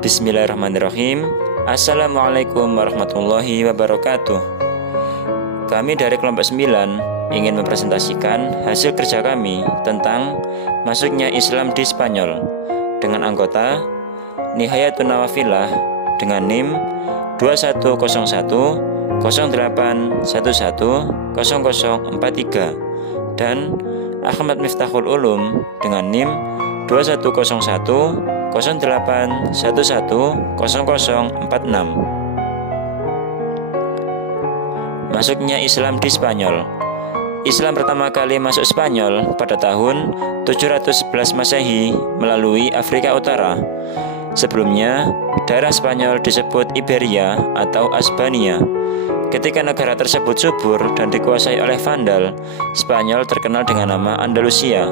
Bismillahirrahmanirrahim. Assalamualaikum warahmatullahi wabarakatuh. Kami dari kelompok 9 ingin mempresentasikan hasil kerja kami tentang masuknya Islam di Spanyol dengan anggota Nihayatun Nawafilah dengan NIM 2101 0811 0043 dan Ahmad Miftahul Ulum dengan NIM 2101 0811 0046. Masuknya Islam di Spanyol. Islam pertama kali masuk Spanyol pada tahun 711 Masehi melalui Afrika Utara. Sebelumnya, daerah Spanyol disebut Iberia atau Asbania. Ketika negara tersebut subur dan dikuasai oleh Vandal, Spanyol terkenal dengan nama Andalusia.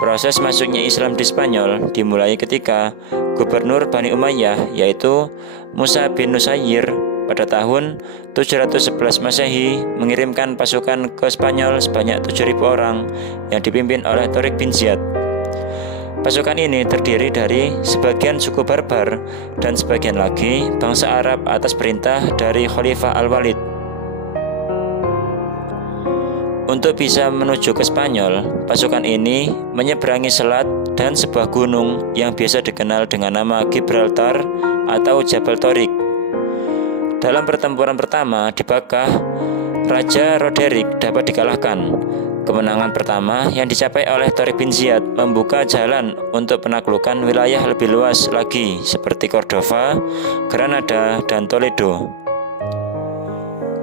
Proses masuknya Islam di Spanyol dimulai ketika gubernur Bani Umayyah yaitu Musa bin Nusayr pada tahun 711 Masehi mengirimkan pasukan ke Spanyol sebanyak 7.000 orang yang dipimpin oleh Torik bin Ziyad. Pasukan ini terdiri dari sebagian suku Barbar dan sebagian lagi bangsa Arab atas perintah dari Khalifah Al-Walid. Untuk bisa menuju ke Spanyol, pasukan ini menyeberangi selat dan sebuah gunung yang biasa dikenal dengan nama Gibraltar atau Jabal Torik. Dalam pertempuran pertama di Bakah, Raja Roderick dapat dikalahkan. Kemenangan pertama yang dicapai oleh Torik bin Ziyad membuka jalan untuk penaklukan wilayah lebih luas lagi seperti Cordova, Granada, dan Toledo.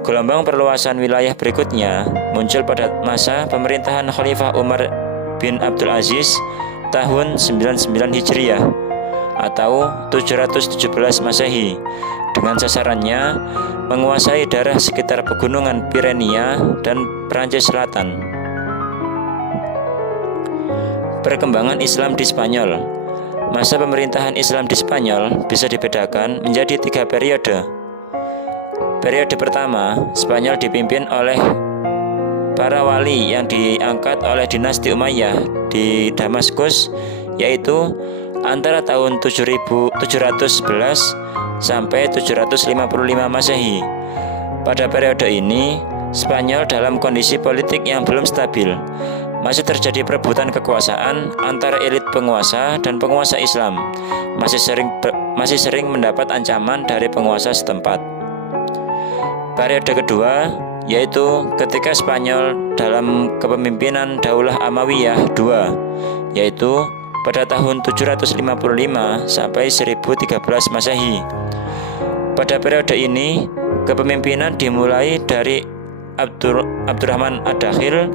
Gelombang perluasan wilayah berikutnya muncul pada masa pemerintahan Khalifah Umar bin Abdul Aziz tahun 99 Hijriah atau 717 Masehi dengan sasarannya menguasai daerah sekitar pegunungan Pirenia dan Perancis Selatan. Perkembangan Islam di Spanyol. Masa pemerintahan Islam di Spanyol bisa dibedakan menjadi 3 periode. Periode pertama, Spanyol dipimpin oleh para wali yang diangkat oleh dinasti Umayyah di Damaskus, yaitu antara tahun 711 sampai 755 Masehi. Pada periode ini, Spanyol dalam kondisi politik yang belum stabil. Masih terjadi perebutan kekuasaan antara elit penguasa dan penguasa Islam. Masih sering mendapat ancaman dari penguasa setempat. Periode kedua yaitu ketika Spanyol dalam kepemimpinan Daulah Amawiyah II, yaitu pada tahun 755 sampai 1013 Masehi. Pada periode ini, kepemimpinan dimulai dari Abdurrahman Ad-Dakhil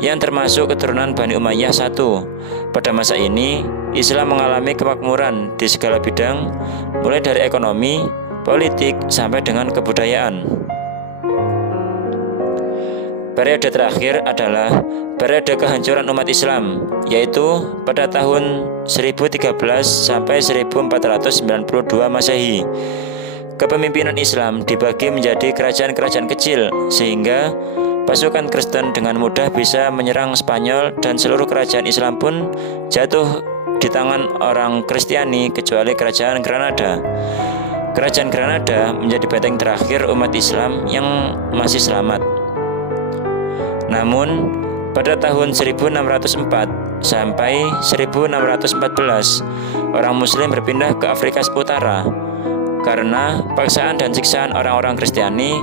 yang termasuk keturunan Bani Umayyah I. Pada masa ini, Islam mengalami kemakmuran di segala bidang, mulai dari ekonomi, politik, sampai dengan kebudayaan. Periode terakhir adalah periode kehancuran umat Islam, yaitu pada tahun 1013 sampai 1492 Masehi. Kepemimpinan Islam dibagi menjadi kerajaan-kerajaan kecil, sehingga pasukan Kristen dengan mudah bisa menyerang Spanyol dan seluruh kerajaan Islam pun jatuh di tangan orang Kristiani kecuali kerajaan Granada. Kerajaan Granada menjadi benteng terakhir umat Islam yang masih selamat. Namun, pada tahun 1604 sampai 1614, orang Muslim berpindah ke Afrika Utara karena paksaan dan siksaan orang-orang Kristiani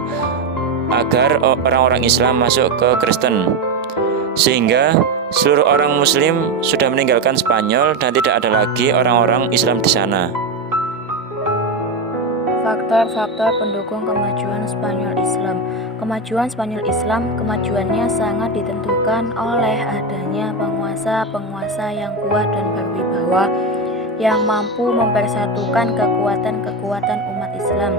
agar orang-orang Islam masuk ke Kristen. Sehingga seluruh orang Muslim sudah meninggalkan Spanyol dan tidak ada lagi orang-orang Islam di sana. Faktor-faktor pendukung kemajuan Spanyol Islam. Kemajuan Spanyol Islam, kemajuannya sangat ditentukan oleh adanya penguasa-penguasa yang kuat dan berwibawa, yang mampu mempersatukan kekuatan-kekuatan umat Islam,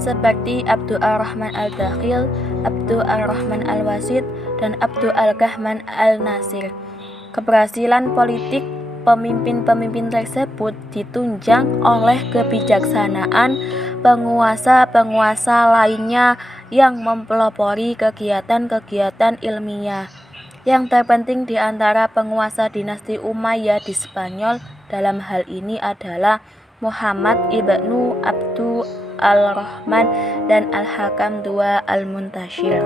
seperti Abdul Ar-Rahman Al-Dakhil, Abdul Ar-Rahman Al-Wasid, dan Abdul Al-Ghahman Al-Nasir. Keberhasilan politik pemimpin-pemimpin tersebut ditunjang oleh kebijaksanaan penguasa-penguasa lainnya yang mempelopori kegiatan-kegiatan ilmiah. Yang terpenting di antara penguasa dinasti Umayyah di Spanyol dalam hal ini adalah Muhammad ibnu Abdul al-Rahman dan Al-Hakam II al-Muntashir.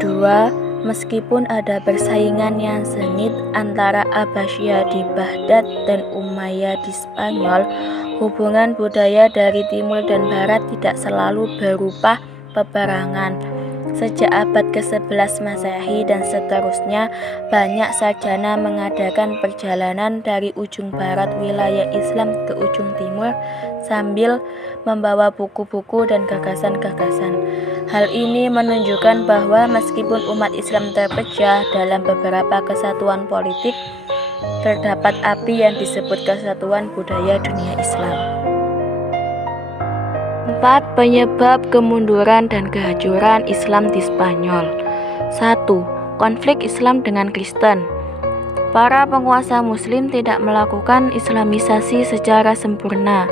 2. Meskipun ada persaingan yang sengit antara Abbasiyah di Baghdad dan Umayyah di Spanyol, hubungan budaya dari timur dan barat tidak selalu berupa peperangan. Sejak abad ke-11 Masehi dan seterusnya, banyak sarjana mengadakan perjalanan dari ujung barat wilayah Islam ke ujung timur sambil membawa buku-buku dan gagasan-gagasan. Hal ini menunjukkan bahwa meskipun umat Islam terpecah dalam beberapa kesatuan politik, terdapat api yang disebut kesatuan budaya dunia Islam. 4. Penyebab kemunduran dan kehancuran Islam di Spanyol. 1. Konflik Islam dengan Kristen. Para penguasa Muslim tidak melakukan Islamisasi secara sempurna.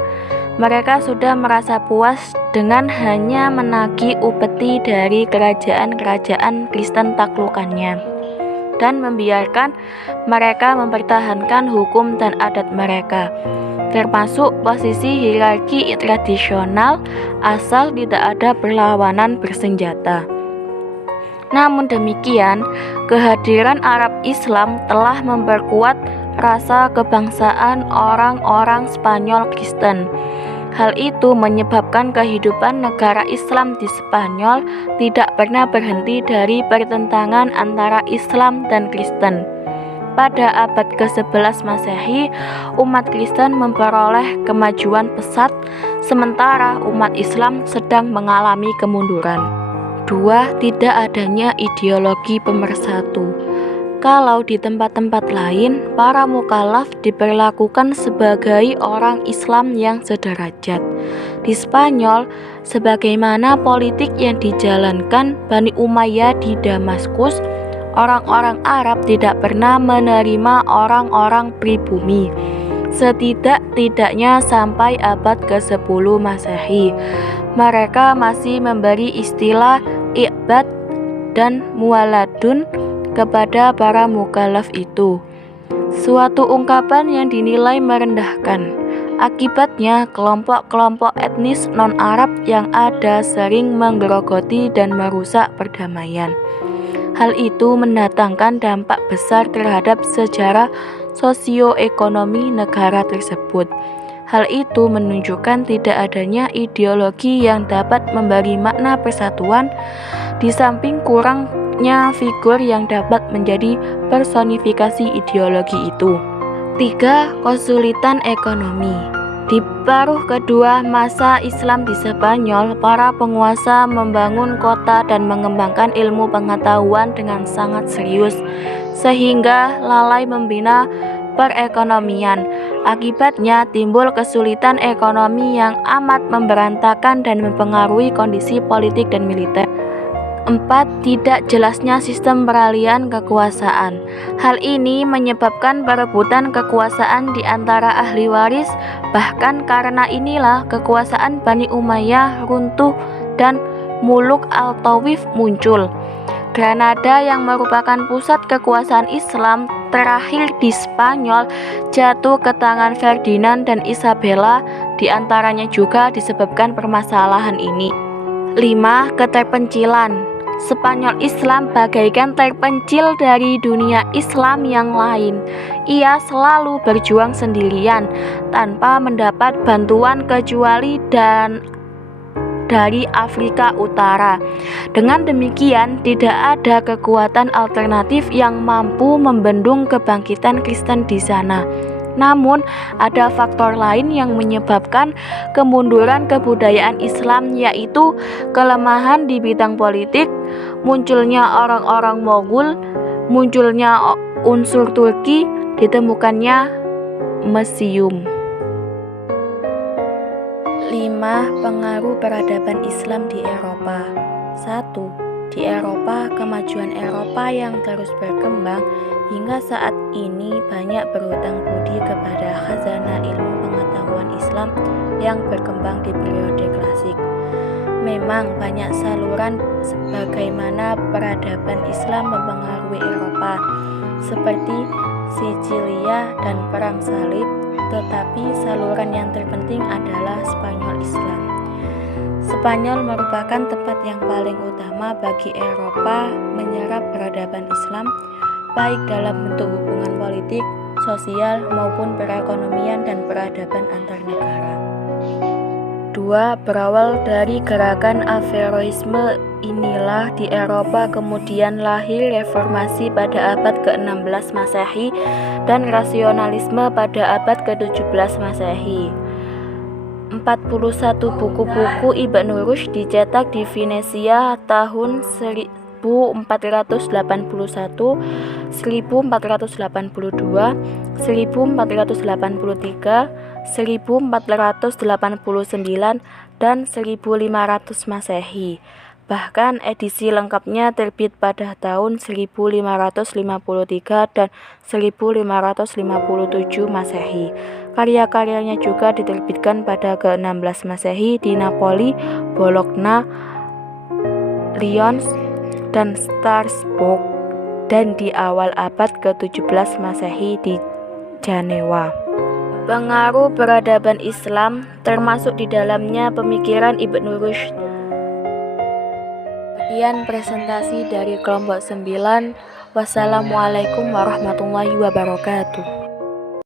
Mereka sudah merasa puas dengan hanya menagih upeti dari kerajaan-kerajaan Kristen taklukannya dan membiarkan mereka mempertahankan hukum dan adat mereka, termasuk posisi hierarki tradisional asal tidak ada perlawanan bersenjata. Namun demikian, kehadiran Arab Islam telah memperkuat rasa kebangsaan orang-orang Spanyol Kristen. Hal itu menyebabkan kehidupan negara Islam di Spanyol tidak pernah berhenti dari pertentangan antara Islam dan Kristen. Pada abad ke-11 Masehi, umat Kristen memperoleh kemajuan pesat, sementara umat Islam sedang mengalami kemunduran. 2. Tidak adanya ideologi pemersatu. Kalau di tempat-tempat lain, para mukallaf diperlakukan sebagai orang Islam yang sederajat. Di Spanyol, sebagaimana politik yang dijalankan Bani Umayyah di Damaskus, orang-orang Arab tidak pernah menerima orang-orang pribumi. Setidak-tidaknya sampai abad ke-10 Masehi, mereka masih memberi istilah i'bad dan muwaladun kepada para mukallaf itu, suatu ungkapan yang dinilai merendahkan. Akibatnya, kelompok-kelompok etnis non-Arab yang ada sering menggerogoti dan merusak perdamaian. Hal itu mendatangkan dampak besar terhadap sejarah sosioekonomi negara tersebut. Hal itu menunjukkan tidak adanya ideologi yang dapat memberi makna persatuan, di samping kurangnya figur yang dapat menjadi personifikasi ideologi itu. 3. Kesulitan ekonomi. Di paruh kedua masa Islam di Spanyol, para penguasa membangun kota dan mengembangkan ilmu pengetahuan dengan sangat serius, sehingga lalai membina perekonomian. Akibatnya timbul kesulitan ekonomi yang amat memberantakan dan mempengaruhi kondisi politik dan militer. 4. Tidak jelasnya sistem peralihan kekuasaan. Hal ini menyebabkan perebutan kekuasaan di antara ahli waris. Bahkan karena inilah kekuasaan Bani Umayyah runtuh dan Muluk al-Tawif muncul. Granada yang merupakan pusat kekuasaan Islam terakhir di Spanyol jatuh ke tangan Ferdinand dan Isabella, diantaranya juga disebabkan permasalahan ini. 5. Keterpencilan. Spanyol Islam bagaikan terpencil dari dunia Islam yang lain. Ia selalu berjuang sendirian tanpa mendapat bantuan kecuali dari Afrika Utara. Dengan demikian, tidak ada kekuatan alternatif yang mampu membendung kebangkitan Kristen di sana. Namun, ada faktor lain yang menyebabkan kemunduran kebudayaan Islam, yaitu kelemahan di bidang politik, munculnya orang-orang Mogul, munculnya unsur Turki, ditemukannya museum. 5. Pengaruh peradaban Islam di Eropa. 1. Di Eropa, kemajuan Eropa yang terus berkembang hingga saat ini banyak berhutang budi kepada khazanah ilmu pengetahuan Islam yang berkembang di periode klasik. Memang banyak saluran sebagaimana peradaban Islam mempengaruhi Eropa, seperti Sicilia dan Perang Salib, tetapi saluran yang terpenting adalah Spanyol Islam. Spanyol merupakan tempat yang paling utama bagi Eropa menyerap peradaban Islam, baik dalam bentuk hubungan politik, sosial, maupun perekonomian dan peradaban antar negara. 2. Berawal dari gerakan Averroisme inilah di Eropa kemudian lahir reformasi pada abad ke-16 Masehi dan rasionalisme pada abad ke-17 Masehi. 41 buku-buku Ibn Rushd dicetak di Venesia tahun 1481, 1482, 1483, 1489, dan 1500 Masehi. Bahkan edisi lengkapnya terbit pada tahun 1553 dan 1557 Masehi. Karya-karyanya juga diterbitkan pada ke-16 Masehi di Napoli, Bologna, Lyons, dan Strasbourg, dan di awal abad ke-17 Masehi di Jenewa. Pengaruh peradaban Islam termasuk di dalamnya pemikiran Ibn Rushd. Sekian presentasi dari kelompok 9. Wassalamualaikum warahmatullahi wabarakatuh.